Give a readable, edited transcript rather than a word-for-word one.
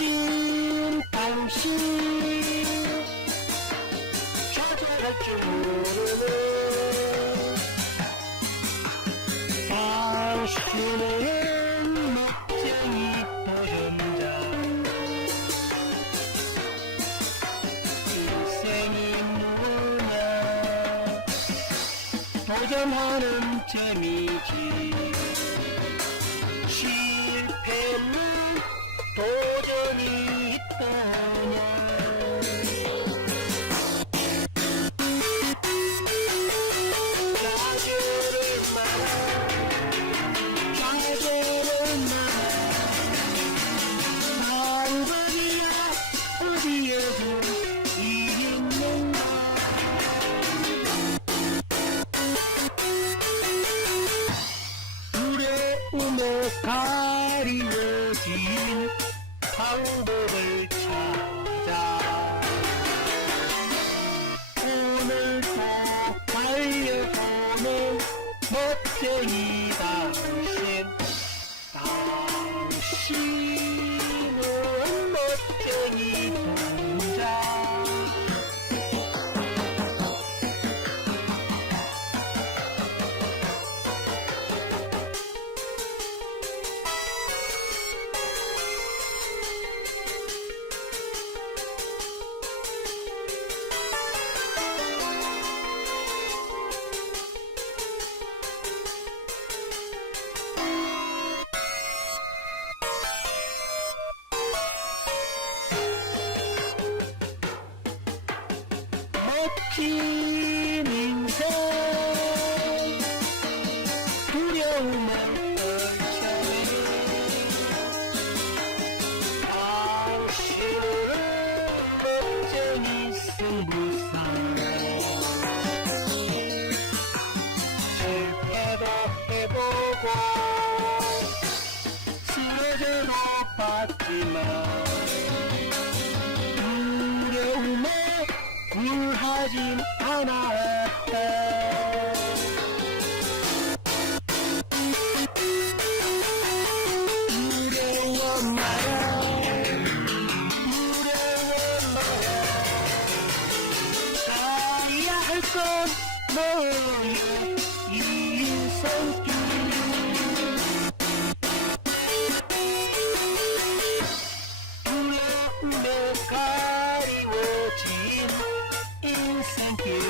멋진 당신 찾아갈 줄 모르는 당신의 멋쟁이 도전자 인생이 뭐냐 도전하는 재미지 실패는 도전이 있다냐 좌절은 방법이야 어디에도 있는가 두려움에 가리워진 방법을 찾아 오늘도 달려보는 멋쟁이 당신 당신은 멋쟁이 남자 멋진 인생 두려움을 떨쳐내 당신은 멋쟁이 승부사 실패도 해보고 쓰러져도 봤지만 두려움에 굴하진 않았다 두려워 마라 두려워 마라 가야 할 건 너의 인생길 두려움에 가리워진 인생길